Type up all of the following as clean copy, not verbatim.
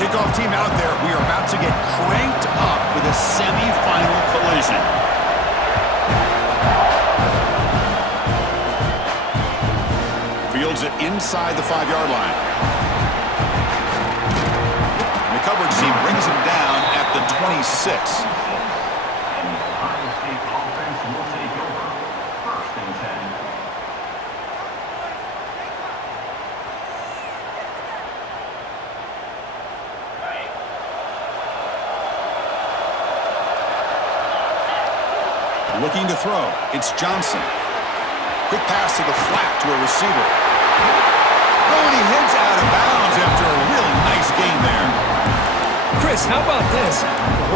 Kickoff team out there. We are about to get cranked up with a semifinal collision. Fields it inside the 5-yard line. And the coverage team brings him down at the 26. Looking to throw. It's Johnson. Quick pass to the flat to a receiver. Oh, and he heads out of bounds after a really nice gain there. Chris, how about this?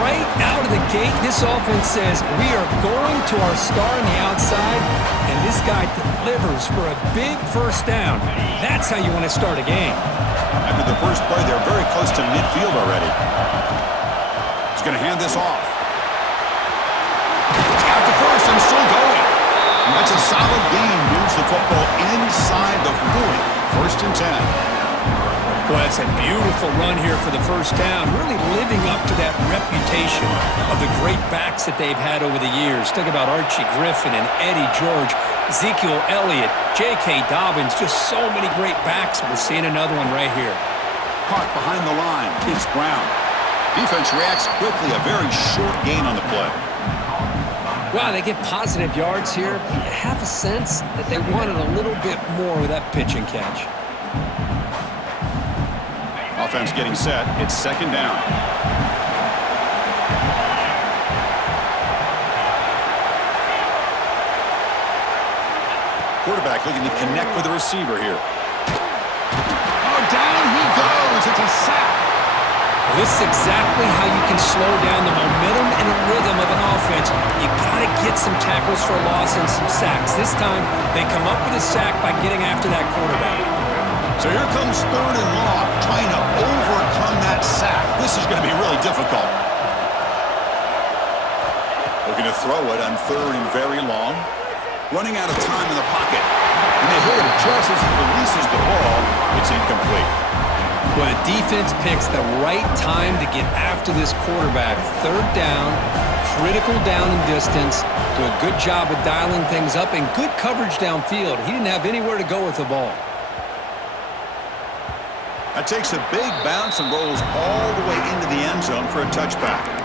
Right out of the gate, this offense says we are going to our star on the outside, and this guy delivers for a big first down. That's how you want to start a game. After the first play, they're very close to midfield already. He's going to hand this off. First and still going. That's a solid gain. Moves the football inside the 40. First and 10. Well, that's a beautiful run here for the first down. Really living up to that reputation of the great backs that they've had over the years. Think about Archie Griffin and Eddie George, Ezekiel Elliott, J.K. Dobbins. Just so many great backs. We're seeing another one right here. Caught behind the line. It's Brown. Defense reacts quickly. A very short gain on the play. Wow, they get positive yards here. You have a sense that they wanted a little bit more with that pitch and catch. Offense getting set. It's second down. Quarterback looking to connect with the receiver here. Oh, down he goes. It's a sack. This is exactly how you can slow down the momentum and the rhythm of an offense. You got to get some tackles for a loss and some sacks. This time, they come up with a sack by getting after that quarterback. So here comes third and long, trying to overcome that sack. This is going to be really difficult. Looking to throw it on third and very long. Running out of time in the pocket. And they hit him just as he releases the ball. It's incomplete. When a defense picks the right time to get after this quarterback, third down, critical down and distance, do a good job of dialing things up, and good coverage downfield. He didn't have anywhere to go with the ball. That takes a big bounce and rolls all the way into the end zone for a touchback.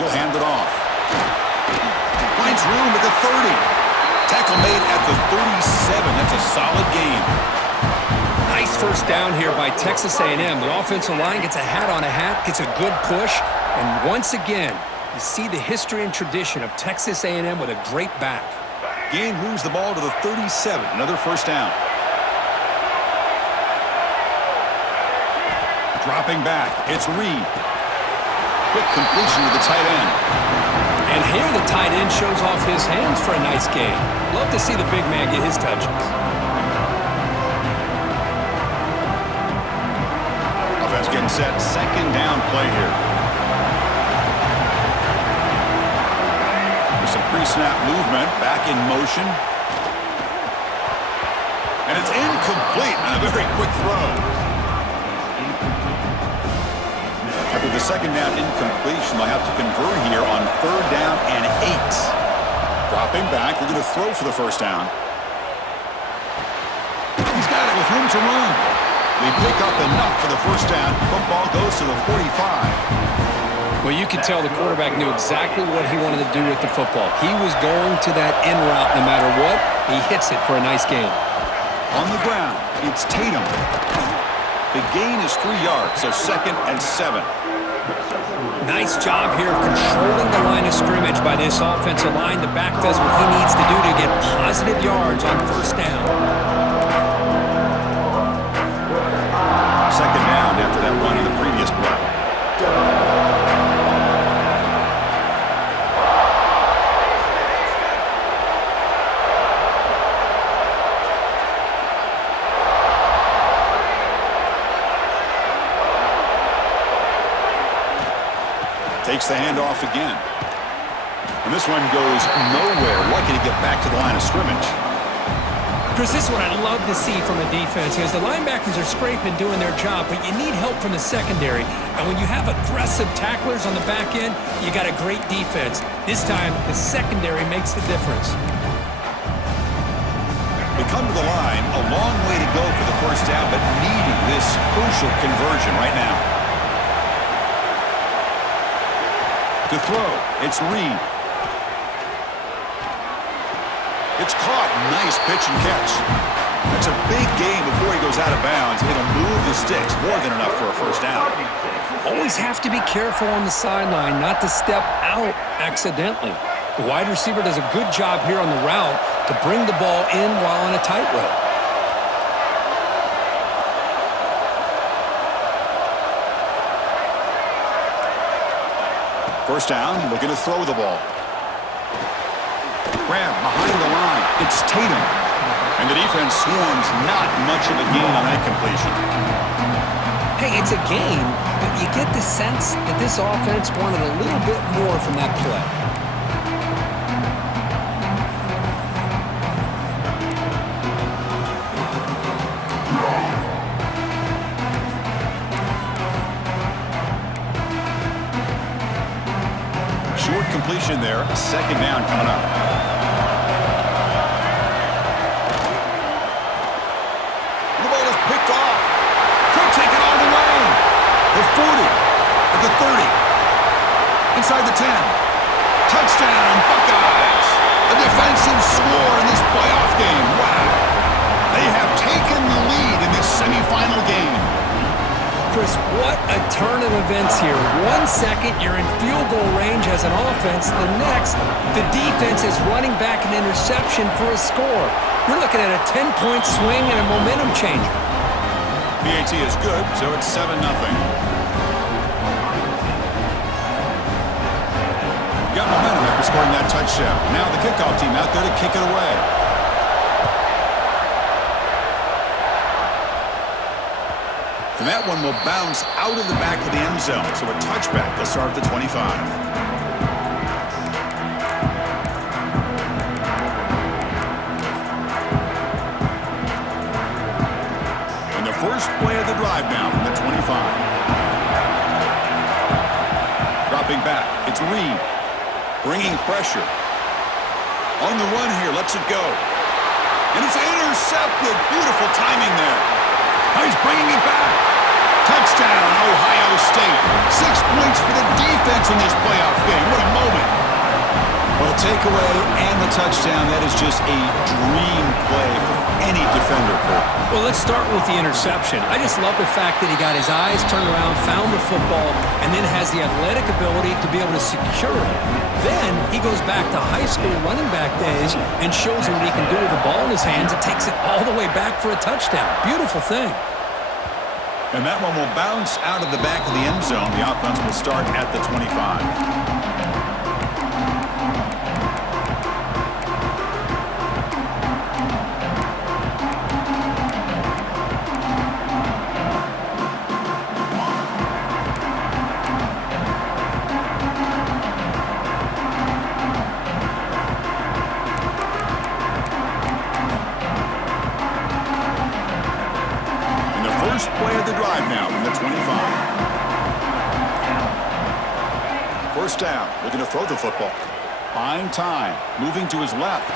He'll hand it off. Finds room at the 30. Tackle made at the 37. That's a solid gain. Nice first down here by Texas A&M. The offensive line gets a hat on a hat, gets a good push, and once again, you see the history and tradition of Texas A&M with a great back. Gain moves the ball to the 37. Another first down. Dropping back. It's Reed. Quick completion to the tight end. And here the tight end shows off his hands for a nice gain. Love to see the big man get his touches. Offense getting set. Second down play here. With some pre-snap movement. Back in motion. And it's incomplete on a very quick throw. After the second down incompletion, they'll have to convert here on third down and 8. Dropping back, looking to throw for the first down. He's got it with room to run. They pick up enough for the first down. Football goes to the 45. Well, you could tell the quarterback knew exactly what he wanted to do with the football. He was going to that in route no matter what. He hits it for a nice gain. On the ground, it's Tatum. The gain is 3 yards, so second and 7. Nice job here of controlling the line of scrimmage by this offensive line. The back does what he needs to do to get positive yards on first down. Second down after that run in the previous play. Fakes the handoff again. And this one goes nowhere. Lucky to get back to the line of scrimmage. Chris, this is what I love to see from a defense is the linebackers are scraping, doing their job, but you need help from the secondary. And when you have aggressive tacklers on the back end, you got a great defense. This time, the secondary makes the difference. They come to the line, a long way to go for the first down, but needing this crucial conversion right now. To throw, it's Reed. It's caught. Nice pitch and catch. That's a big gain before he goes out of bounds. It'll move the sticks. More than enough for a first down. Always have to be careful on the sideline not to step out accidentally. The wide receiver does a good job here on the route to bring the ball in while on a tightrope. First down, looking to throw the ball. Grab behind the line. It's Tatum. And the defense swarms. Not much of a gain on that completion. Hey, it's a game, but you get the sense that this offense wanted a little bit more from that play. Short completion there. Second down coming up. The ball is picked off. Could take it all the way. The 40. At the 30. Inside the 10. Touchdown, Buckeyes. A defensive score in this playoff game. Wow. They have taken the lead in this semifinal game. Chris, what a turn of events here. 1 second, you're in field goal range as an offense. The next, the defense is running back an interception for a score. You're looking at a 10-point swing and a momentum changer. PAT is good, so it's 7-0. Got momentum after scoring that touchdown. Now the kickoff team out there to kick it away. And that one will bounce out of the back of the end zone. So a touchback to start at the 25. And the first play of the drive now from the 25. Dropping back, it's Reed. Bringing pressure. On the run here, lets it go. And it's intercepted. Beautiful timing there. Now he's bringing it back. Touchdown, Ohio State. 6 points for the defense in this playoff game. What a moment. Well, a takeaway and the touchdown, that is just a dream play for any defender, Kurt. Well, let's start with the interception. I just love the fact that he got his eyes turned around, found the football, and then has the athletic ability to be able to secure it. Then he goes back to high school running back days and shows what he can do with the ball in his hands and takes it all the way back for a touchdown. Beautiful thing. And that one will bounce out of the back of the end zone. The offense will start at the 25. Play of the drive now from the 25. First down, looking to throw the football. Buying time, moving to his left.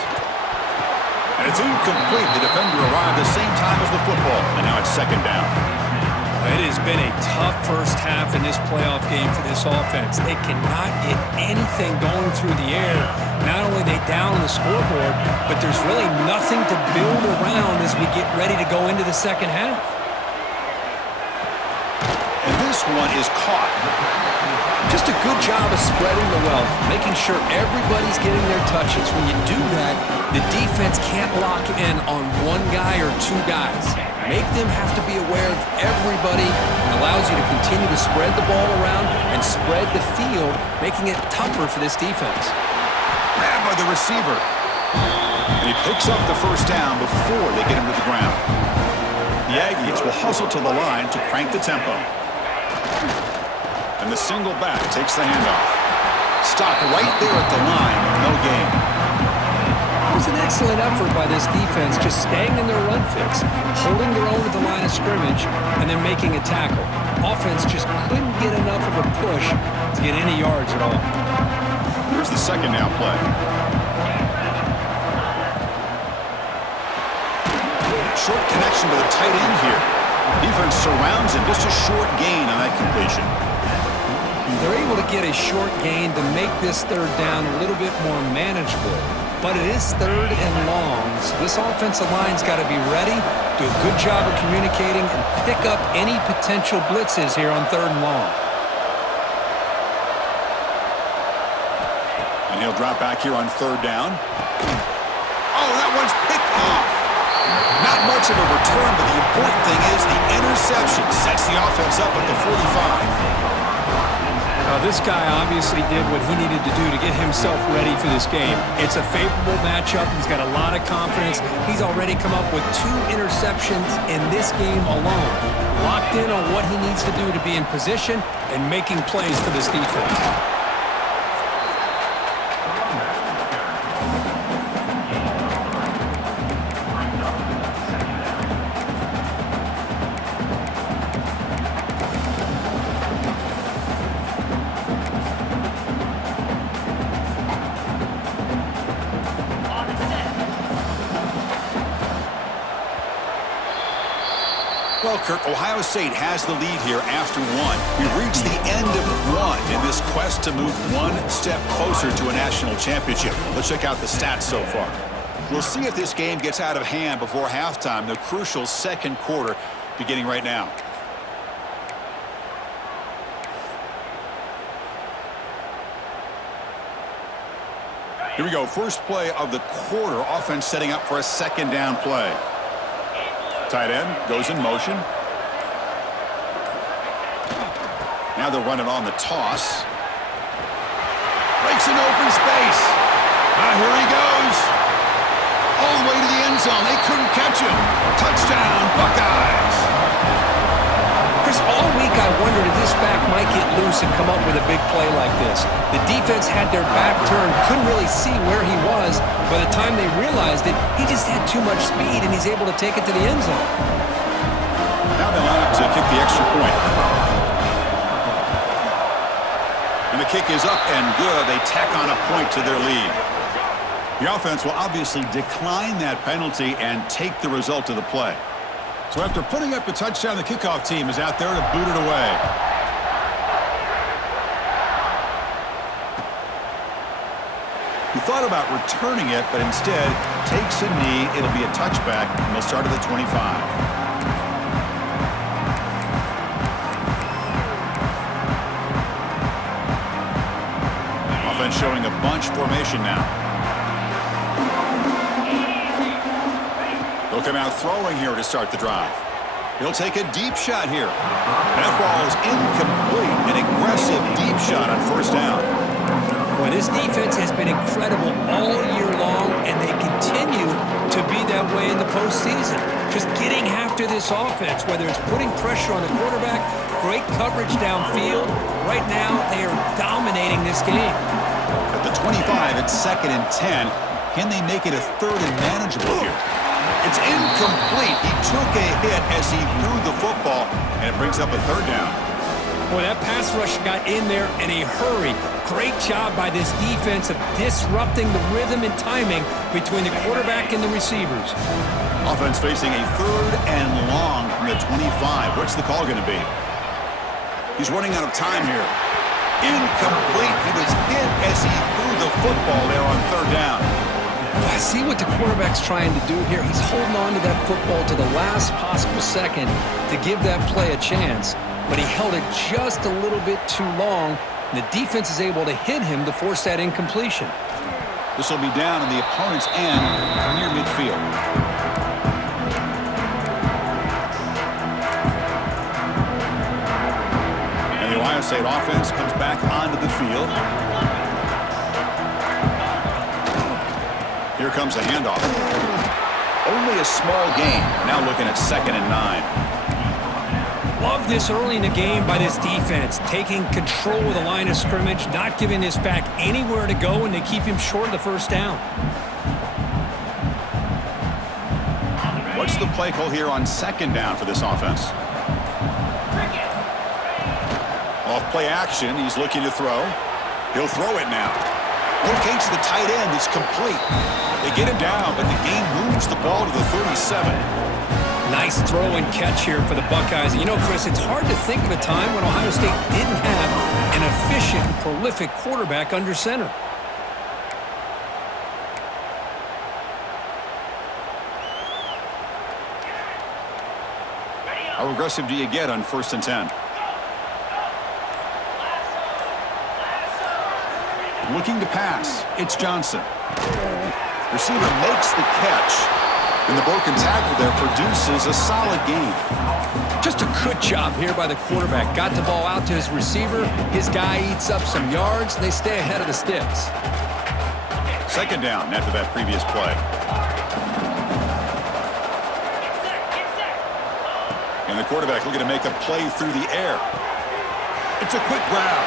And it's incomplete. The defender arrived the same time as the football, and now it's second down. It has been a tough first half in this playoff game for this offense. They cannot get anything going through the air. Not only are they down on the scoreboard, but there's really nothing to build around as we get ready to go into the second half. This one is caught. Just a good job of spreading the wealth, making sure everybody's getting their touches. When you do that, the defense can't lock in on one guy or two guys. Make them have to be aware of everybody. It allows you to continue to spread the ball around and spread the field, making it tougher for this defense. Grabbed by the receiver. And he picks up the first down before they get him to the ground. The Aggies will hustle to the line to crank the tempo. And the single back takes the handoff. Stop right there at the line. No gain. It was an excellent effort by this defense, just staying in their run fix, holding their own at the line of scrimmage, and then making a tackle. Offense just couldn't get enough of a push to get any yards at all. Here's the second down play. Short connection to the tight end here. Defense surrounds him. Just a short gain on that completion. They're able to get a short gain to make this third down a little bit more manageable. But it is third and long, so this offensive line's got to be ready, do a good job of communicating, and pick up any potential blitzes here on third and long. And he'll drop back here on third down. Oh, that one's picked off. Not much of a return, but the important thing is the interception sets the offense up at the 45. This guy obviously did what he needed to do to get himself ready for this game. It's a favorable matchup. He's got a lot of confidence. He's already come up with 2 interceptions in this game alone. Locked in on what he needs to do to be in position and making plays for this defense. Well, Kirk, Ohio State has the lead here after 1. We've reached the end of 1 in this quest to move 1 step closer to a national championship. Let's check out the stats so far. We'll see if this game gets out of hand before halftime, the crucial second quarter beginning right now. Here we go. First play of the quarter. Offense setting up for a second down play. Tight end goes in motion. Now they'll run it on the toss. Breaks an open space. Here he goes. All the way to the end zone. They couldn't catch him. Touchdown, Buckeyes. Chris, all week I wondered if this back might get loose and come up with a big play like this. The defense had their back turned, couldn't really see where he was. By the time they realized it, he just had too much speed, and he's able to take it to the end zone. Now they line up to kick the extra point. And the kick is up and good. They tack on a point to their lead. The offense will obviously decline that penalty and take the result of the play. So after putting up a touchdown, the kickoff team is out there to boot it away. He thought about returning it, but instead takes a knee. It'll be a touchback, and they'll start at the 25. Offense showing a bunch formation now. They'll come out throwing here to start the drive. He'll take a deep shot here. That ball is incomplete. An aggressive deep shot on first down. Well, this defense has been incredible all year long, and they continue to be that way in the postseason. Just getting after this offense, whether it's putting pressure on the quarterback, great coverage downfield. Right now, they are dominating this game. At the 25, it's 2nd and 10. Can they make it a 3rd and manageable here? It's incomplete. He took a hit as he threw the football, and it brings up a 3rd down. Boy, that pass rush got in there in a hurry. Great job by this defense of disrupting the rhythm and timing between the quarterback and the receivers. Offense facing a 3rd and long from the 25. What's the call going to be? He's running out of time here. Incomplete. He was hit as he threw the football there on 3rd down. I see what the quarterback's trying to do here. He's holding on to that football to the last possible second to give that play a chance. But he held it just a little bit too long, and the defense is able to hit him to force that incompletion. This will be down on the opponent's end near midfield. And the Ohio State offense comes back onto the field. Here comes the handoff. Only a small gain. Now looking at 2nd and 9. Love this early in the game by this defense, taking control of the line of scrimmage, not giving this back anywhere to go, and they keep him short of the first down. What's the play call here on second down for this offense? Off play action, he's looking to throw. He'll throw it now. Locates the tight end, it's complete. They get him down, but the game moves the ball to the 37. Nice throw and catch here for the Buckeyes. You know, Chris, it's hard to think of a time when Ohio State didn't have an efficient, prolific quarterback under center. How aggressive do you get on 1st and 10? Looking to pass. It's Johnson. Receiver makes the catch. And the broken tackle there produces a solid gain. Just a good job here by the quarterback. Got the ball out to his receiver. His guy eats up some yards. And they stay ahead of the sticks. Second down after that previous play. And the quarterback looking to make a play through the air. It's a quick grab.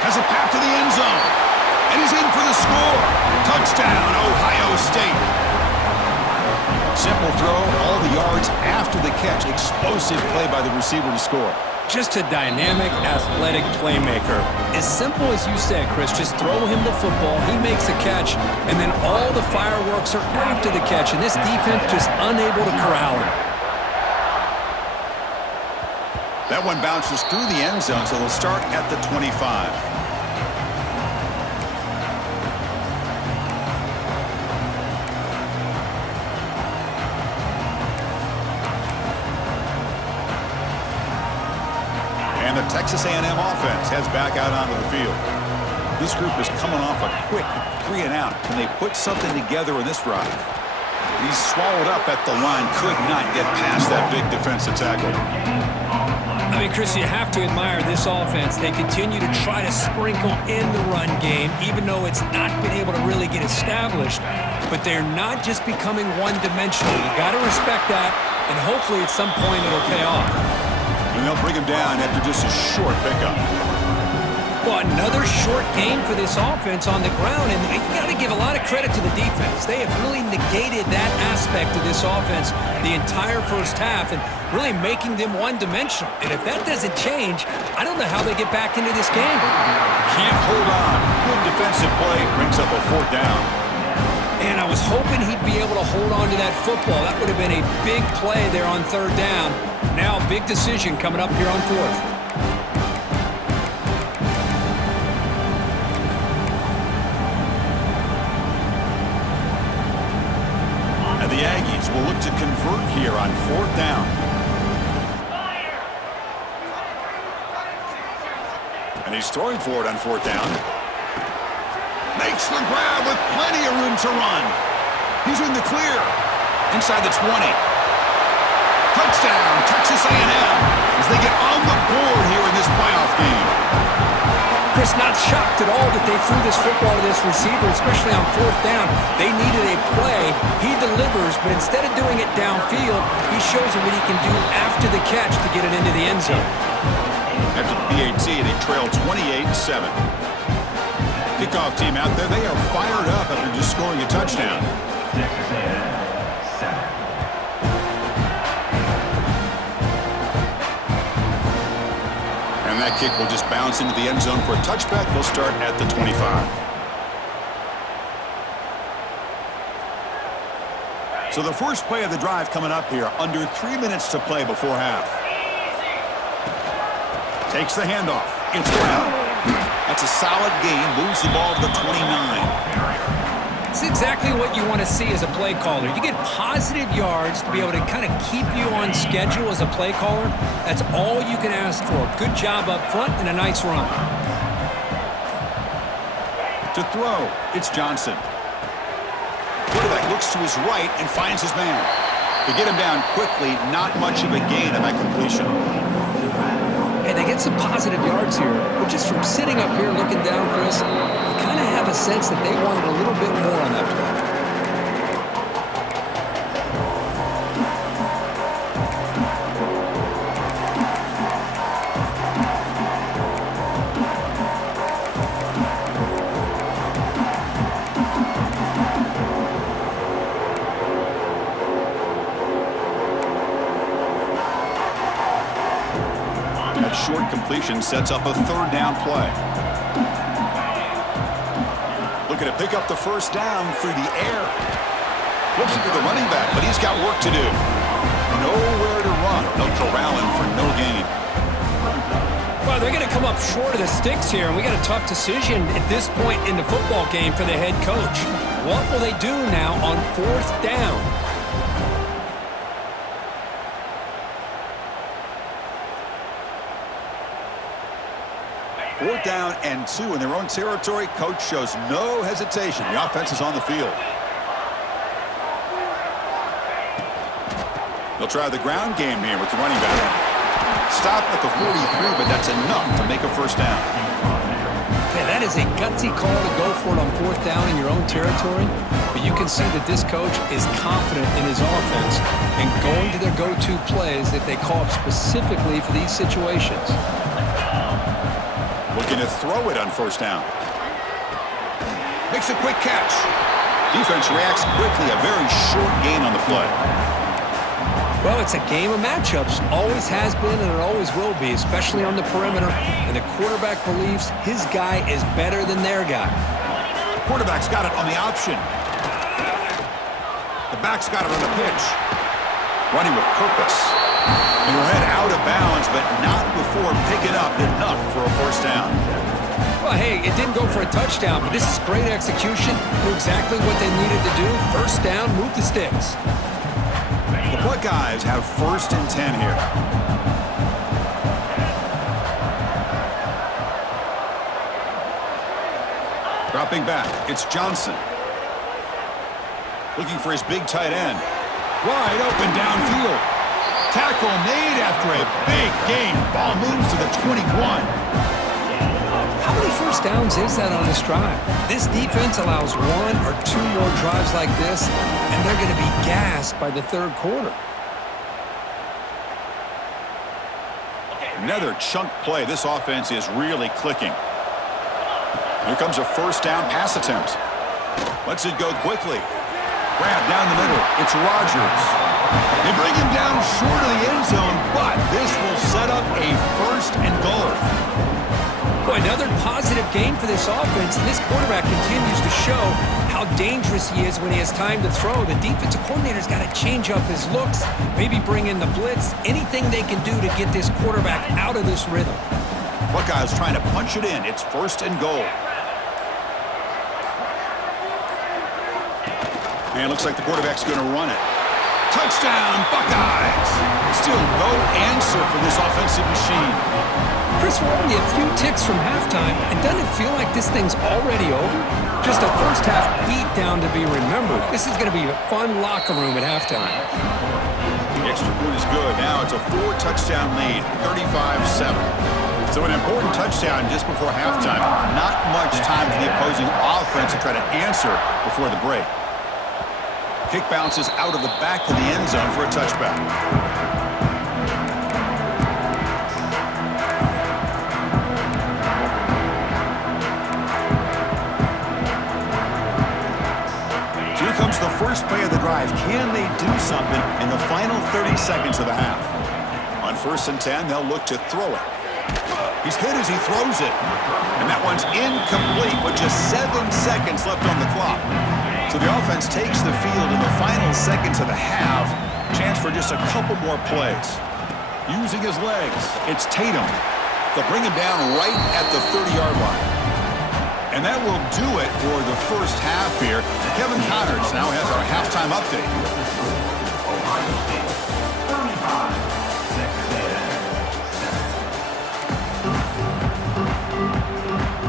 Has a path to the end zone. And he's in for the score. Touchdown, Ohio State. Simple throw, all the yards after the catch. Explosive play by the receiver to score. Just a dynamic, athletic playmaker. As simple as you said, Chris, just throw him the football, he makes the catch, and then all the fireworks are after the catch, and this defense just unable to corral him. That one bounces through the end zone, so they'll start at the 25. And the Texas A&M offense heads back out onto the field. This group is coming off a quick 3-and-out. Can they put something together in this drive? He's swallowed up at the line, could not get past that big defensive tackle. I mean, Chris, you have to admire this offense. They continue to try to sprinkle in the run game, even though it's not been able to really get established. But they're not just becoming one-dimensional. You got to respect that, and hopefully at some point it'll pay off. And they'll bring him down after just a short pickup. Well, another short game for this offense on the ground, and you got to give a lot of credit to the defense. They have really negated that aspect of this offense the entire first half and really making them one-dimensional. And if that doesn't change, I don't know how they get back into this game. Can't hold on. Good defensive play brings up a 4th down. And I was hoping he'd be able to hold on to that football. That would have been a big play there on 3rd down. Now a big decision coming up here on 4th. And the Aggies will look to convert here on 4th down. And he's throwing for it on 4th down. Makes the grab with plenty of room to run. He's in the clear. Inside the 20. Touchdown, Texas A&M, as they get on the board here in this playoff game. Chris, not shocked at all that they threw this football to this receiver, especially on 4th down. They needed a play. He delivers, but instead of doing it downfield, he shows them what he can do after the catch to get it into the end zone. After the PAT, they trail 28-7. Kickoff team out there, they are fired up after just scoring a touchdown. And that kick will just bounce into the end zone for a touchback. They'll start at the 25. So the first play of the drive coming up here, under 3 minutes to play before half. Takes the handoff. It's Brown. That's a solid gain. Moves the ball to the 29. It's exactly what you want to see as a play caller. You get positive yards to be able to kind of keep you on schedule as a play caller. That's all you can ask for. Good job up front and a nice run. To throw, it's Johnson. Quarterback looks to his right and finds his man. To get him down quickly, not much of a gain on that completion. And they get some positive yards here, but just from sitting up here looking down, Chris, you kind of have a sense that they wanted a little bit more on that play. short completion sets up a third down play. Looking to pick up the first down through the air. Flips it to the running back, but he's got work to do. Nowhere to run. They'll corral him for no gain. Well, they're going to come up short of the sticks here, and we got a tough decision at this point in the football game for the head coach. What will they do now on fourth down? Fourth down and 2 in their own territory. Coach shows no hesitation. The offense is on the field. They'll try the ground game here with the running back. Stop at the 43, but that's enough to make a first down. Yeah, that is a gutsy call to go for it on fourth down in your own territory. But you can see that this coach is confident in his offense and going to their go-to plays that they call up specifically for these situations. Looking to throw it on first down. Makes a quick catch. Defense reacts quickly. A very short gain on the play. Well, it's a game of matchups. Always has been and it always will be, especially on the perimeter. And the quarterback believes his guy is better than their guy. Quarterback's got it on the option. The back's got it on the pitch. Running with purpose. And he'll head out of bounds, but not before picking up enough for a first down. Well, hey, it didn't go for a touchdown, but this is great execution. Knew exactly what they needed to do. First down, move the sticks. The Buckeyes have first and 10 here. Dropping back, it's Johnson. Looking for his big tight end. Wide open downfield. Tackle made after a big gain. Ball moves to the 21. How many first downs is that on this drive? This defense allows 1 or 2 more drives like this, and they're going to be gassed by the third quarter. Another chunk play. This offense is really clicking. Here comes a first down pass attempt. Lets it go quickly. Grab down the middle. It's Rodgers. They bring him down short of the end zone, but this will set up a first and goal. Boy, another positive game for this offense, and this quarterback continues to show how dangerous he is when he has time to throw. The defensive coordinator's got to change up his looks, maybe bring in the blitz, anything they can do to get this quarterback out of this rhythm. Buckeyes trying to punch it in. It's first and goal. And it looks like the quarterback's going to run it. Touchdown, Buckeyes! Still no answer for this offensive machine. Chris, we're only a few ticks from halftime, and doesn't it feel like this thing's already over? Just a first-half beatdown to be remembered. This is going to be a fun locker room at halftime. The extra point is good. Now it's a 4-touchdown lead, 35-7. So an important touchdown just before halftime. Not much time for the opposing offense to try to answer before the break. Kick bounces out of the back of the end zone for a touchback. Here comes the first play of the drive. Can they do something in the final 30 seconds of the half? On first and 10, they'll look to throw it. He's hit as he throws it. And that one's incomplete with just 7 seconds left on the clock. So the offense takes the field in the final seconds of the half. Chance for just a couple more plays. Using his legs, it's Tatum. They'll bring him down right at the 30-yard line. And that will do it for the first half here. Kevin Connors now has our halftime update.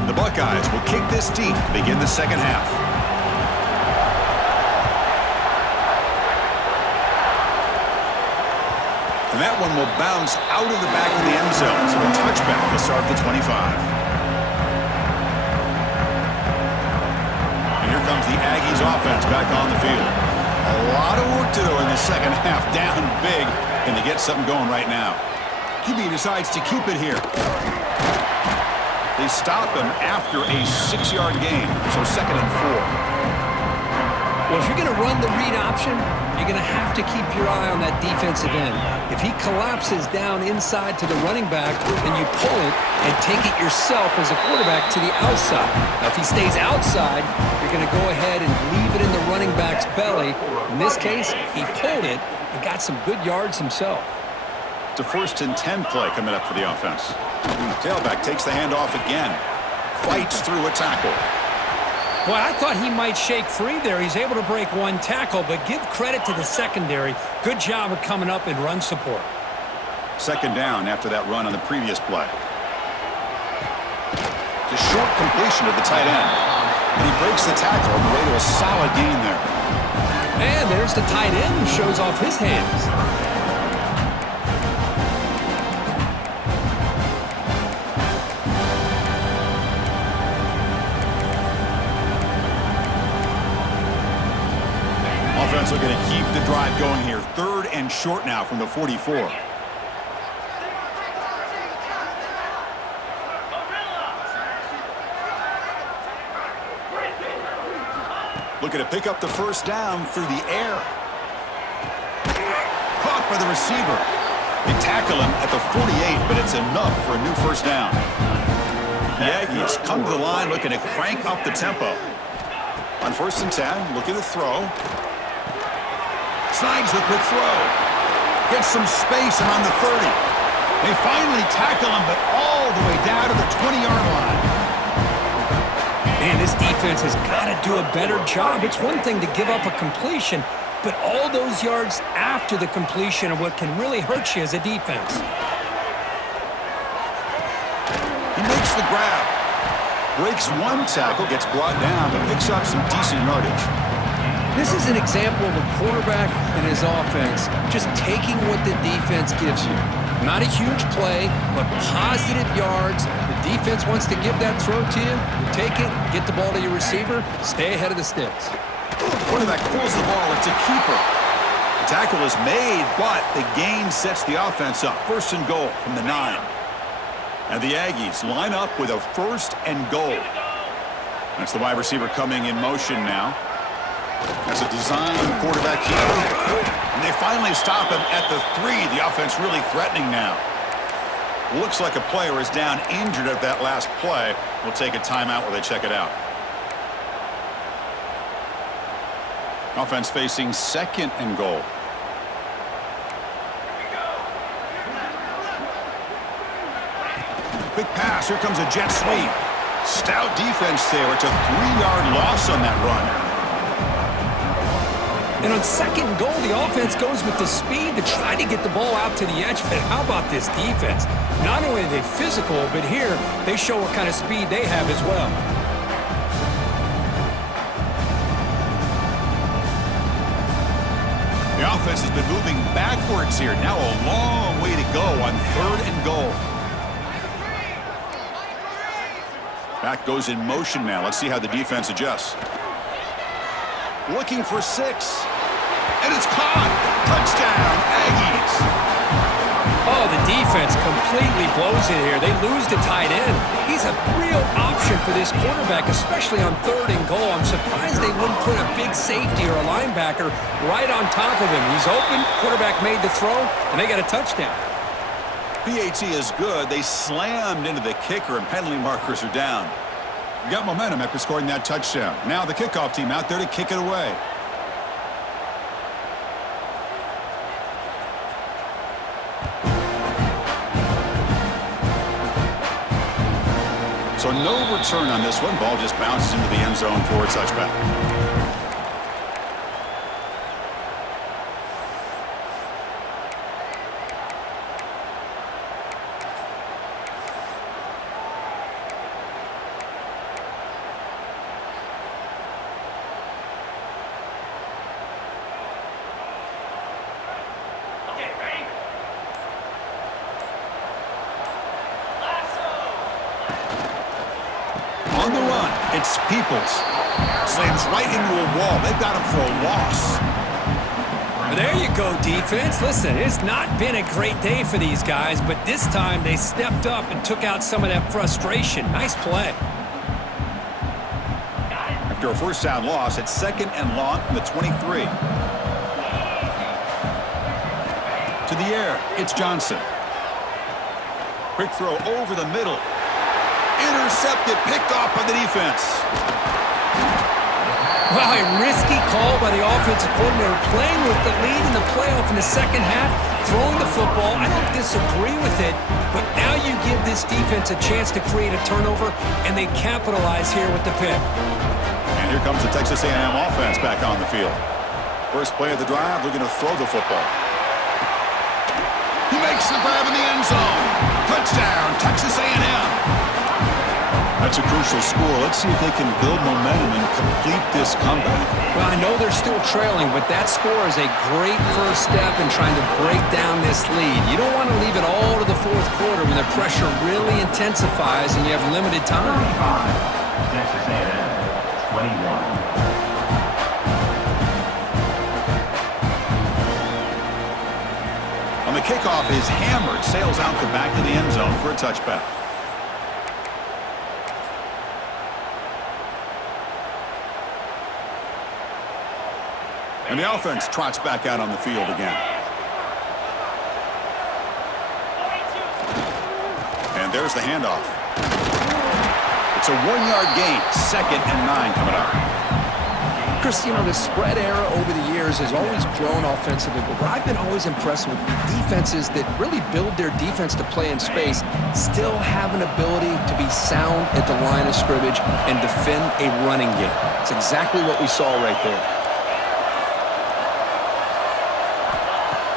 The Buckeyes will kick this deep to begin the second half. And that one will bounce out of the back of the end zone. So a touchback to start the 25. And here comes the Aggies offense back on the field. A lot of work to do in the second half. Down big. Can they get something going right now? QB decides to keep it here. They stop him after a 6-yard gain. So second and 4. Well, if you're going to run the read option, you're going to have to keep your eye on that defensive end. If he collapses down inside to the running back, then you pull it and take it yourself as a quarterback to the outside. Now, if he stays outside, you're going to go ahead and leave it in the running back's belly. In this case, he pulled it and got some good yards himself. It's a 1st and 10 play coming up for the offense. Tailback takes the handoff again. Fights through a tackle. Boy, I thought he might shake free there. He's able to break one tackle, but give credit to the secondary. Good job of coming up in run support. 2nd down after that run on the previous play. It's a short completion to the tight end. And he breaks the tackle on the way to a solid gain there. And there's the tight end who shows off his hands. Offense looking to keep the drive going here. 3rd and short now from the 44. Looking to pick up the 1st down through the air. Caught by the receiver. They tackle him at the 48, but it's enough for a new 1st down. The Aggies come to the line looking to crank up the tempo. On 1st and 10, looking to throw. Snags the quick throw. Gets some space and on the 30. They finally tackle him, but all the way down to the 20-yard line. Man, this defense has got to do a better job. It's one thing to give up a completion, but all those yards after the completion are what can really hurt you as a defense. He makes the grab. Breaks one tackle, gets brought down, but picks up some decent yardage. This is an example of a quarterback and his offense just taking what the defense gives you. Not a huge play, but positive yards. The defense wants to give that throw to you. You take it, get the ball to your receiver, stay ahead of the sticks. Quarterback pulls the ball. It's a keeper. The tackle is made, but the gain sets the offense up. 1st and goal from the 9. And the Aggies line up with a 1st and goal. That's the wide receiver coming in motion now. As a design quarterback keeper. And they finally stop him at the 3. The offense really threatening now. Looks like a player is down injured at that last play. We'll take a timeout while they check it out. Offense facing 2nd and goal. Big pass. Here comes a jet sweep. Stout defense there. It's a 3-yard loss on that run. And on 2nd goal, the offense goes with the speed to try to get the ball out to the edge. But how about this defense? Not only are they physical, but here they show what kind of speed they have as well. The offense has been moving backwards here. Now a long way to go on 3rd and goal. Back goes in motion now. Let's see how the defense adjusts. Looking for 6. And it's caught. Touchdown, Aggies. Oh, the defense completely blows it here. They lose the tight end. He's a real option for this quarterback, especially on 3rd and goal. I'm surprised they wouldn't put a big safety or a linebacker right on top of him. He's open. Quarterback made the throw, and they got a touchdown. PAT is good. They slammed into the kicker, and penalty markers are down. Got momentum after scoring that touchdown. Now the kickoff team out there to kick it away. So no return on this one. Ball just bounces into the end zone for a touchback. On the run, it's Peoples. Slams right into a wall. They've got him for a loss. There you go, defense. Listen, it's not been a great day for these guys, but this time they stepped up and took out some of that frustration. Nice play. after a first down loss. It's 2nd and long from the 23. To the air, it's Johnson. Quick throw over the middle. Intercepted, picked off by the defense. Wow, a risky call by the offensive coordinator, playing with the lead in the playoff in the second half, throwing the football. I don't disagree with it, but now you give this defense a chance to create a turnover, and they capitalize here with the pick. And here comes the Texas A&M offense back on the field. First play of the drive, they're going to throw the football. He makes the grab in the end zone. Touchdown, Texas A&M. That's a crucial score. Let's see if they can build momentum and complete this comeback. Well, I know they're still trailing, but that score is a great first step in trying to break down this lead. You don't want to leave it all to the fourth quarter when the pressure really intensifies and you have limited time. 35, Texas A&M, 21. On the kickoff is hammered, sails out the back of the end zone for a touchback. And the offense trots back out on the field again. And there's the handoff. It's a 1-yard gain, 2nd and 9 coming up. Chris, you know, the spread era over the years has always grown offensively, but what I've been always impressed with defenses that really build their defense to play in space still have an ability to be sound at the line of scrimmage and defend a running game. It's exactly what we saw right there.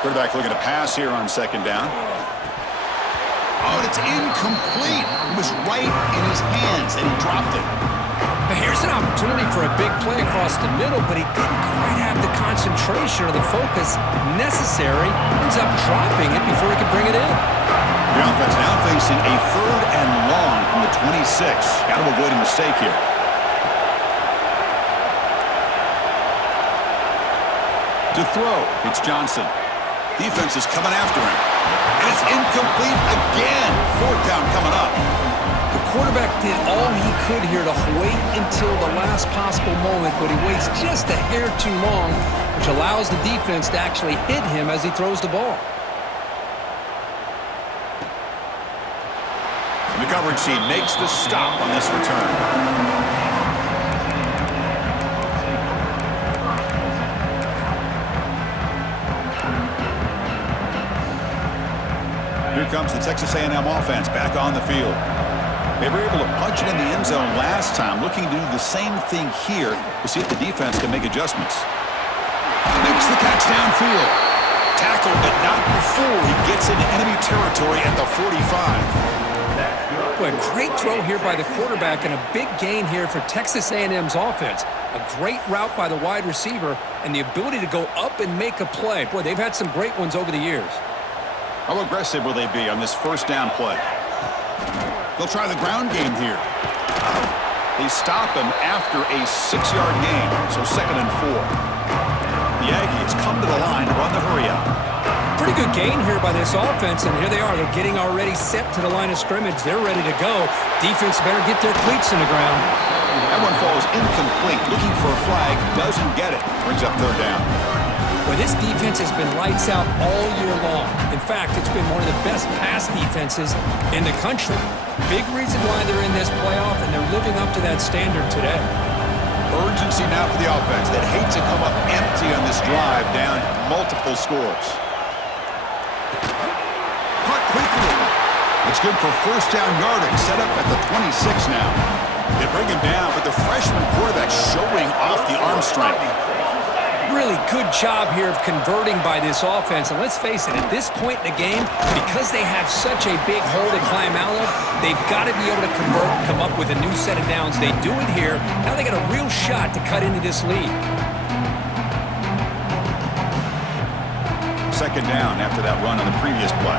Quarterback looking to pass here on 2nd down. Oh, and it's incomplete. It was right in his hands, and he dropped it. But here's an opportunity for a big play across the middle, but he didn't quite have the concentration or the focus necessary. Ends up dropping it before he could bring it in. The offense now facing a 3rd and long from the 26. Got to avoid a mistake here. To throw, it's Johnson. Defense is coming after him. And it's incomplete again. 4th down coming up. The quarterback did all he could here to wait until the last possible moment, but he waits just a hair too long, which allows the defense to actually hit him as he throws the ball. The coverage team makes the stop on this return. Here comes the Texas A&M offense back on the field. They were able to punch it in the end zone last time, looking to do the same thing here to see if the defense can make adjustments. Makes the catch downfield. Tackled, but not before he gets into enemy territory at the 45. Boy, great throw here by the quarterback and a big gain here for Texas A&M's offense. A great route by the wide receiver and the ability to go up and make a play. Boy, they've had some great ones over the years. How aggressive will they be on this first down play? They'll try the ground game here. They stop him after a 6-yard gain, so 2nd and 4. The Aggies come to the line to run the hurry up. Pretty good gain here by this offense, and here they are. They're getting already set to the line of scrimmage. They're ready to go. Defense better get their cleats in the ground. That one falls incomplete. Looking for a flag, doesn't get it. Brings up 3rd down. Well, this defense has been lights out all year long. In fact, it's been one of the best pass defenses in the country. Big reason why they're in this playoff, and they're living up to that standard today. Urgency now for the offense that hates to come up empty on this drive, down multiple scores. Caught quickly. It's good for first down yardage, set up at the 26 now. They bring him down, but the freshman quarterback showing off the arm strength. Really good job here of converting by this offense. And let's face it, at this point in the game, because they have such a big hole to climb out of, they've got to be able to convert and come up with a new set of downs. They do it here. Now they got a real shot to cut into this lead. 2nd down after that run on the previous play.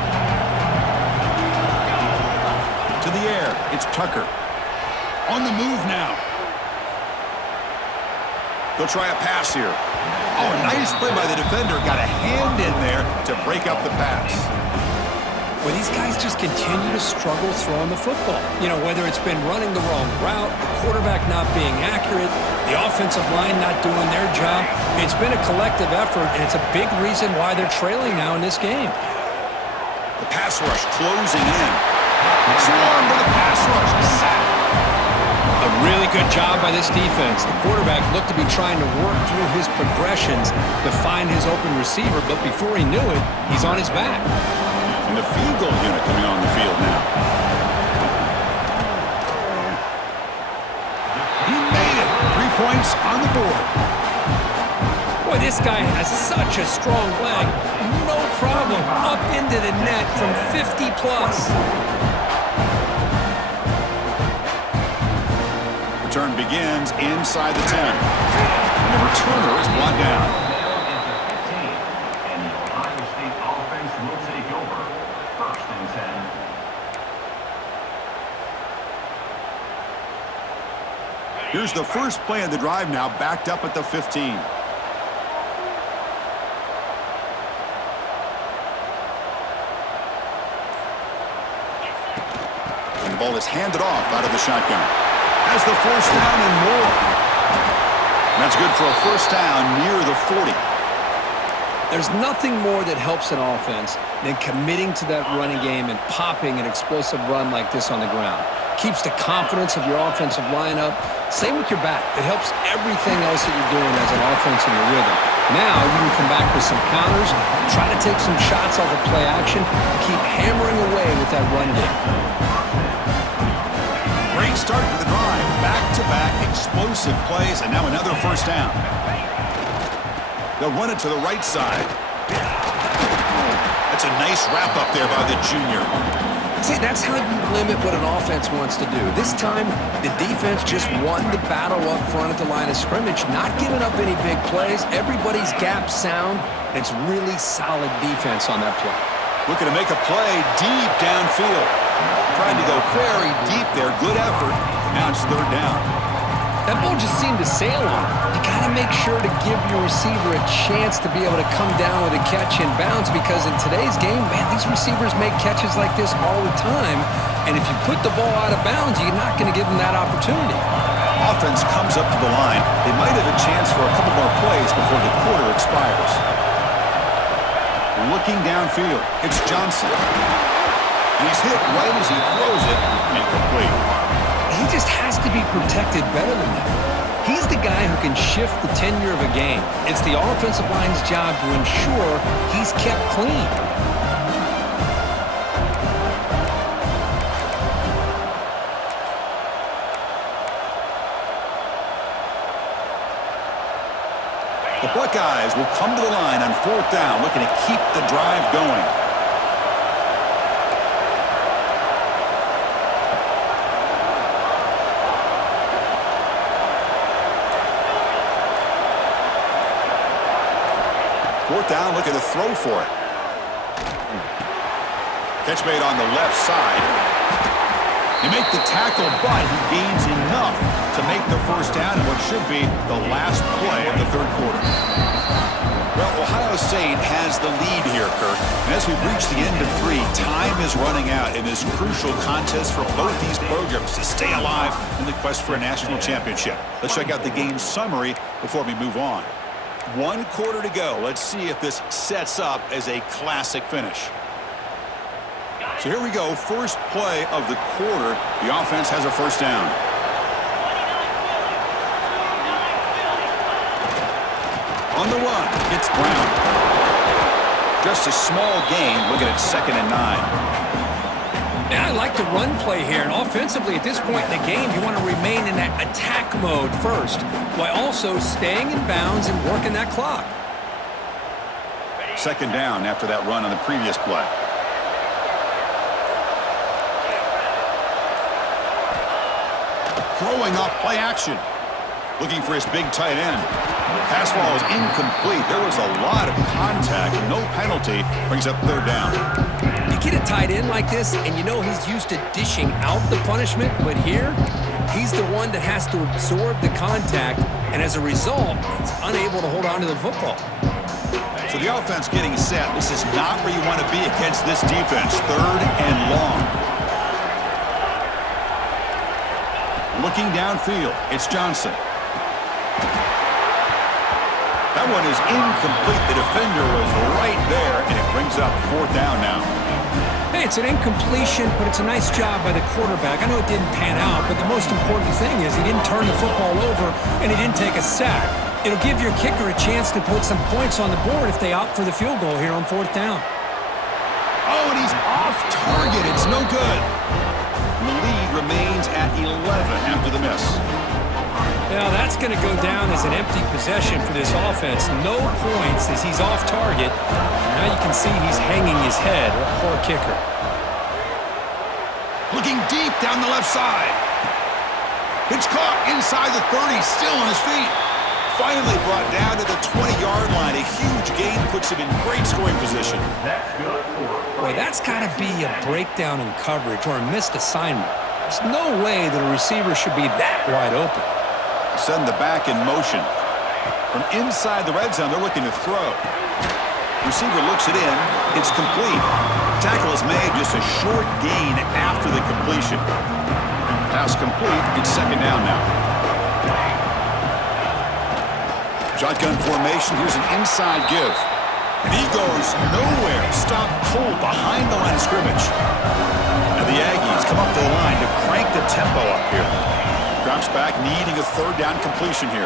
To the air, it's Tucker. On the move now. They'll try a pass here. Oh, a nice play by the defender. Got a hand in there to break up the pass. where these guys just continue to struggle throwing the football. You know, whether it's been running the wrong route, the quarterback not being accurate, the offensive line not doing their job. It's been a collective effort, and it's a big reason why they're trailing now in this game. The pass rush closing in. Swarm with the pass rush. Sack. A really good job by this defense. The quarterback looked to be trying to work through his progressions to find his open receiver, but before he knew it, he's on his back. And the field goal unit coming on the field now. He made it. 3 points on the board. Boy, this guy has such a strong leg. No problem. Up into the net from 50 plus. Return begins inside the 10. And the returner is brought down. And the Ohio State offense will take over. 1st and 10. Here's the first play of the drive now, backed up at the 15. And the ball is handed off out of the shotgun. Has the first down and more. That's good for a first down near the 40. There's nothing more that helps an offense than committing to that running game and popping an explosive run like this on the ground. Keeps the confidence of your offensive lineup. Same with your back. It helps everything else that you're doing as an offense in your rhythm. Now you can come back with some counters, try to take some shots off of play action, and keep hammering away with that run game. Great start to the drive. Back-to-back explosive plays, and now another first down. They'll run it to the right side. That's a nice wrap up there by the junior. See, that's how you limit what an offense wants to do. This time, the defense just won the battle up front at the line of scrimmage, not giving up any big plays. Everybody's gap sound. It's really solid defense on that play. Looking to make a play deep downfield. Trying to go very deep there. Good effort. Now it's 3rd down. That ball just seemed to sail on him. You got to make sure to give your receiver a chance to be able to come down with a catch and bounce, because in today's game, man, these receivers make catches like this all the time. And if you put the ball out of bounds, you're not going to give them that opportunity. Offense comes up to the line. They might have a chance for a couple more plays before the quarter expires. Looking downfield, it's Johnson. And he's hit right as he throws it, incomplete. He just has to be protected better than that. He's the guy who can shift the tenure of a game. It's the offensive line's job to ensure he's kept clean. The Buckeyes will come to the line on 4th down, looking to keep the drive going. Fourth down, looking to throw for it. Catch made on the left side. You make the tackle, but he gains enough to make the first down in what should be the last play of the 3rd quarter. Well, Ohio State has the lead here, Kirk. And as we reach the end of 3, time is running out in this crucial contest for both these programs to stay alive in the quest for a national championship. Let's check out the game summary before we move on. 1 quarter to go. Let's see if this sets up as a classic finish. So here we go. First play of the quarter. The offense has a first down. On the run, it's Brown. Just a small gain. Looking at 2nd and 9. Yeah, I like the run play here. And offensively, at this point in the game, you want to remain in that attack mode first, while also staying in bounds and working that clock. 2nd down after that run on the previous play. Throwing off play action. Looking for his big tight end. Pass ball is incomplete. There was a lot of contact. No penalty. Brings up 3rd down. You get a tight end like this, and you know he's used to dishing out the punishment, but here, he's the one that has to absorb the contact, and as a result, he's unable to hold on to the football. So the offense getting set. This is not where you want to be against this defense. 3rd and long. Looking downfield, it's Johnson. That one is incomplete. The defender was right there, and it brings up 4th down now. Hey, it's an incompletion, but it's a nice job by the quarterback. I know it didn't pan out, but the most important thing is he didn't turn the football over, and he didn't take a sack. It'll give your kicker a chance to put some points on the board if they opt for the field goal here on 4th down. Oh, and he's off target. It's no good. The lead remains at 11 after the miss. Now that's going to go down as an empty possession for this offense. No points as he's off target. Now you can see he's hanging his head. A poor kicker. Looking deep down the left side. It's caught inside the 30, still on his feet. Finally brought down to the 20-yard line. A huge gain puts him in great scoring position. That's good for Boy, that's got to be a breakdown in coverage or a missed assignment. There's no way that a receiver should be that wide open. Send the back in motion. From inside the red zone, they're looking to throw. Receiver looks it in. It's complete. Tackle is made, just a short gain after the completion. Pass complete. It's 2nd down now. Shotgun formation. Here's an inside give. And he goes nowhere. Stopped cold behind the line of scrimmage. And the Aggies come up to the line to crank the tempo up here. Drops back, needing a 3rd down completion here.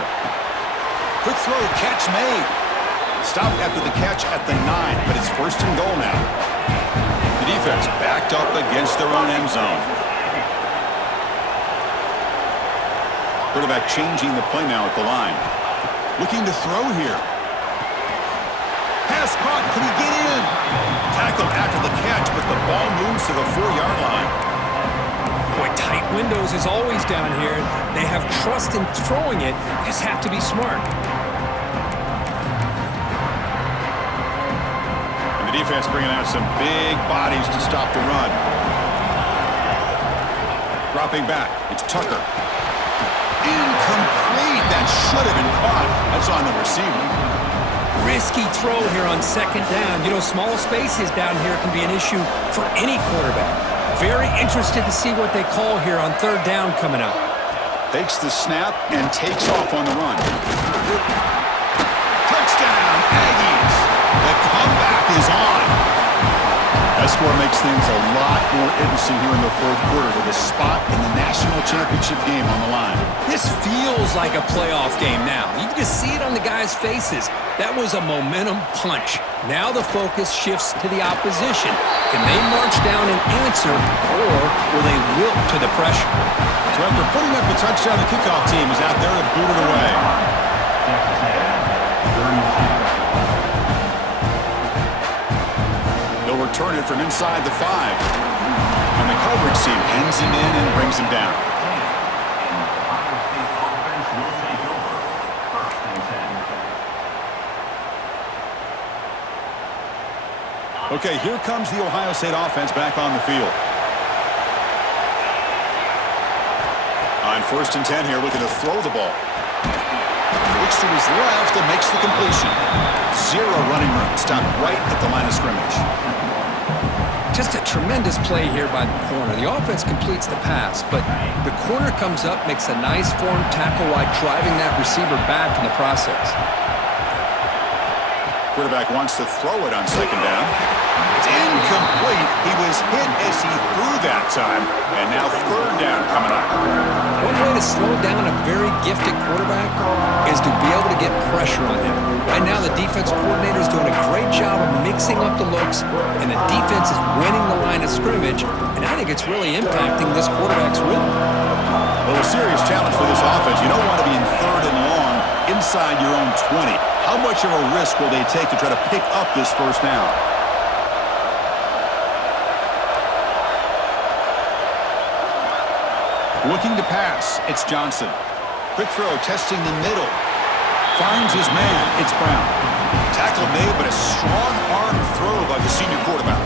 Quick throw, catch made. Stopped after the catch at the 9, but it's 1st and goal now. The defense backed up against their own end zone. Quarterback changing the play now at the line. Looking to throw here. Pass caught, can he get in? Tackled after the catch, but the ball moves to the 4-yard line. Boy, tight windows is always down here. They have trust in throwing it. You just have to be smart. And the defense bringing out some big bodies to stop the run. Dropping back, it's Tucker. Incomplete. That should have been caught. That's on the receiver. Risky throw here on 2nd down. You know, small spaces down here can be an issue for any quarterback. Very interested to see what they call here on 3rd down coming up. Takes the snap and takes off on the run. Touchdown, Aggies. The comeback is on. That score makes things a lot more interesting here in the 4th quarter with a spot in the national championship game on the line. This feels like a playoff game now. You can just see it on the guys' faces. That was a momentum punch. Now the focus shifts to the opposition. Can they march down and answer, or will they wilt to the pressure? So after putting up a touchdown, the kickoff team is out there to boot it away. They'll return it from inside the 5. And the coverage team pins him in and brings him down. Okay, here comes the Ohio State offense back on the field. On 1st and 10 here, looking to throw the ball. Looks to his left and makes the completion. 0 running room. Stopped right at the line of scrimmage. Just a tremendous play here by the corner. The offense completes the pass, but the corner comes up, makes a nice form tackle while driving that receiver back in the process. Quarterback wants to throw it on 2nd down. It's incomplete. He was hit as he threw that time. And now 3rd down coming up. One way to slow down a very gifted quarterback is to be able to get pressure on him. Right now, the defense coordinator is doing a great job of mixing up the looks, and the defense is winning the line of scrimmage, and I think it's really impacting this quarterback's rhythm. Well, a serious challenge for this offense. You don't want to be in 3rd and long inside your own 20. How much of a risk will they take to try to pick up this 1st down? Looking to pass, it's Johnson. Quick throw, testing the middle. Finds his man, it's Brown. Tackle made, but a strong arm throw by the senior quarterback.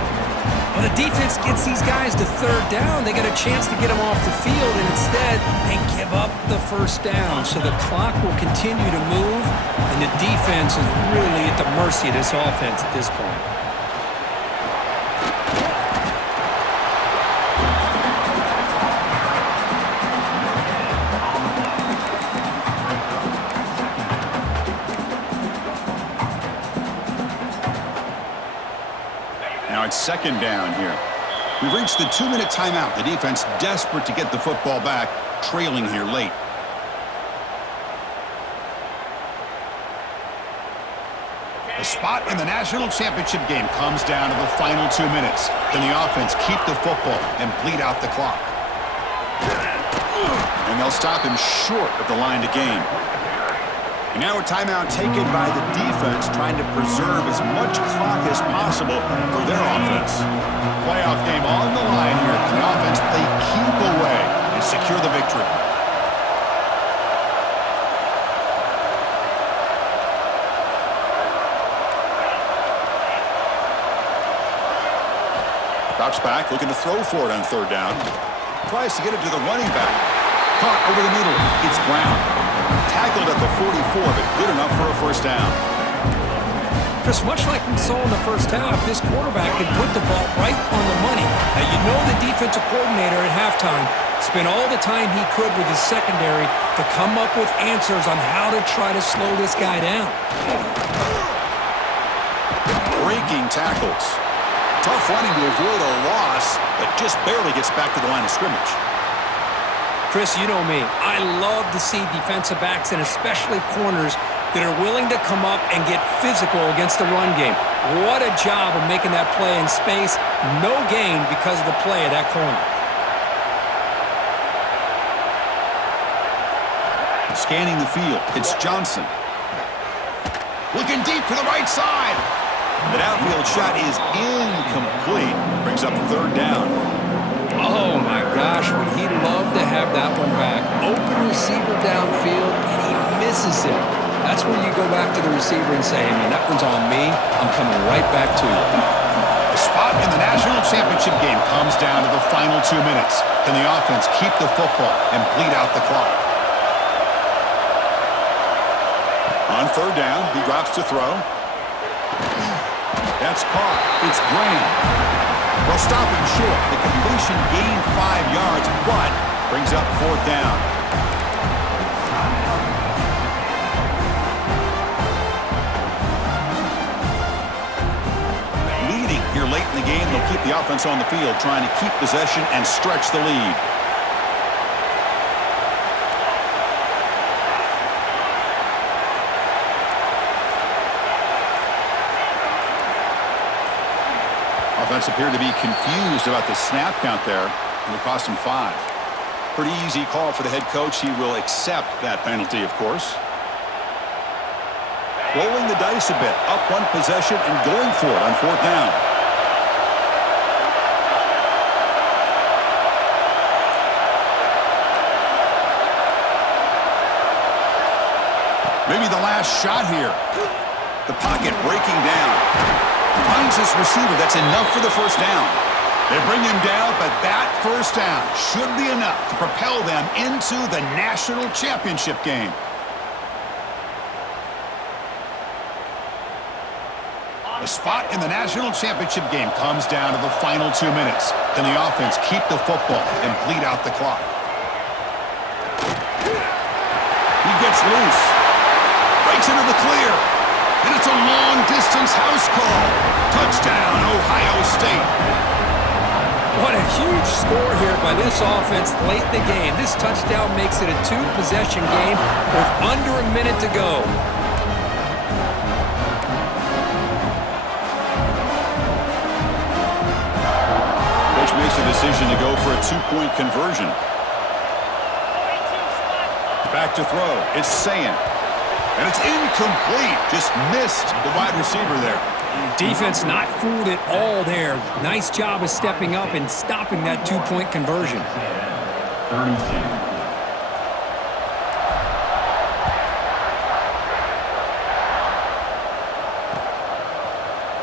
Well, the defense gets these guys to 3rd down. They get a chance to get them off the field, and instead they give up the 1st down. So the clock will continue to move, and And the defense is really at the mercy of this offense at this point. Now it's second down here. We've reached the 2-minute timeout. The defense desperate to get the football back, trailing here late. The spot in the national championship game comes down to the final 2 minutes. Can the offense keep the football and bleed out the clock? And they'll stop him short of the line to gain. And now a timeout taken by the defense, trying to preserve as much clock as possible for their offense. Playoff game on the line here. Can the offense play keep away and secure the victory? Drops back, looking to throw for it on third down. Tries to get it to the running back. Caught over the middle. It's Brown. Tackled at the 44, but good enough for a first down. Just much like we saw in the first half, this quarterback can put the ball right on the money. Now, you know the defensive coordinator at halftime spent all the time he could with his secondary to come up with answers on how to try to slow this guy down. Breaking tackles. Tough running to avoid a loss, but just barely gets back to the line of scrimmage. Chris, you know me. I love to see defensive backs and especially corners that are willing to come up and get physical against the run game. What a job of making that play in space. No gain because of the play of that corner. Scanning the field, it's Johnson. Looking deep to the right side. The downfield shot is incomplete. Brings up third down. Oh, my gosh, would he love to have that one back. Open receiver downfield, and he misses it. That's when you go back to the receiver and say, hey, man, that one's on me. I'm coming right back to you. The spot in the national championship game comes down to the final 2 minutes. Can the offense keep the football and bleed out the clock? On third down, he drops to throw. That's caught. It's Graham. Well, stopping short. The completion gained 5 yards, but brings up fourth down. Leading here late in the game, they'll keep the offense on the field, trying to keep possession and stretch the lead. Offense appeared to be confused about the snap count there. It will cost him 5. Pretty easy call for the head coach. He will accept that penalty, of course. Rolling the dice a bit. Up one possession and going for it on fourth down. Maybe the last shot here. The pocket breaking down. Finds his receiver. That's enough for the first down. They bring him down, but that first down should be enough to propel them into the national championship game. The spot in the national championship game comes down to the final 2 minutes. Can the offense keep the football and bleed out the clock? He gets loose. Breaks into the clear. And it's a long-distance house call. Touchdown, Ohio State. What a huge score here by this offense late in the game. This touchdown makes it a 2-possession game with under a minute to go. Coach makes a decision to go for a 2-point conversion. Back to throw. It's Sayan. And it's incomplete. Just missed the wide receiver there. Defense not fooled at all there. Nice job of stepping up and stopping that 2-point conversion. 32.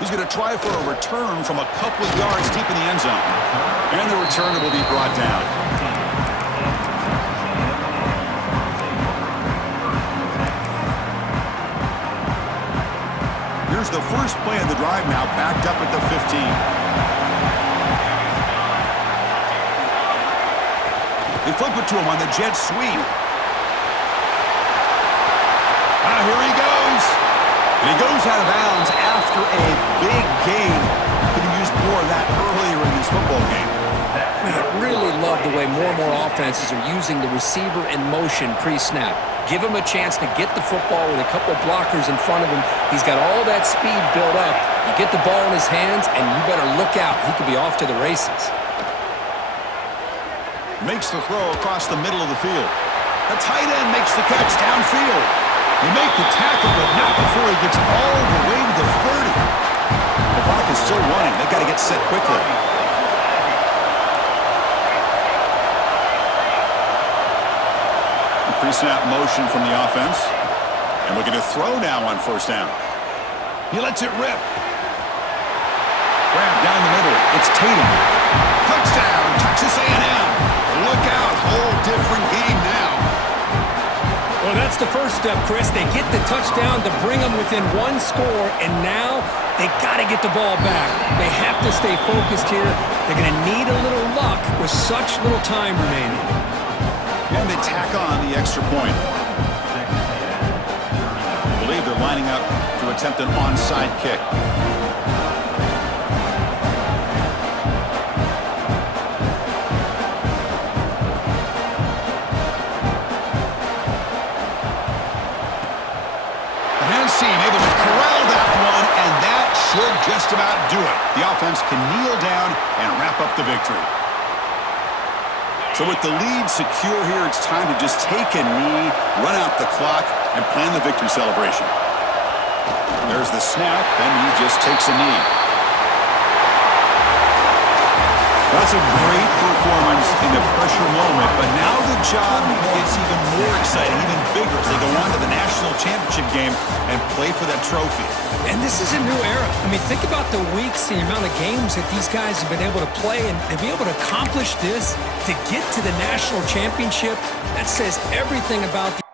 He's going to try for a return from a couple of yards deep in the end zone. And the returner will be brought down. Here's the first play of the drive now, backed up at the 15. They flip it to him on the jet sweep. Here he goes. And he goes out of bounds after a big gain. Could have used more of that earlier in this football game. Man, I really love the way more and more offenses are using the receiver in motion pre-snap. Give him a chance to get the football with a couple of blockers in front of him. He's got all that speed built up. You get the ball in his hands, and you better look out. He could be off to the races. Makes the throw across the middle of the field. The tight end makes the catch downfield. They make the tackle, but not before he gets all the way to the 30. The clock is still running. They've got to get set quickly. Pre-snap motion from the offense. And looking to throw now on first down. He lets it rip. Grab down the middle. It's Tatum. Touchdown, Texas A&M. Look out, whole different game now. Well, that's the first step, Chris. They get the touchdown to bring them within one score, and now they got to get the ball back. They have to stay focused here. They're going to need a little luck with such little time remaining. And they tack on the extra point. I believe they're lining up to attempt an onside kick. Team able to corral that one, and that should just about do it. The offense can kneel down and wrap up the victory. So with the lead secure here, it's time to just take a knee, run out the clock, and plan the victory celebration. There's the snap, and he just takes a knee. That's a great performance in the pressure moment, but now the job gets even more exciting, even bigger as they go on to the national championship game and play for that trophy. And this is a new era. I mean, think about the weeks, the amount of games that these guys have been able to play, and to be able to accomplish this, to get to the national championship, that says everything about the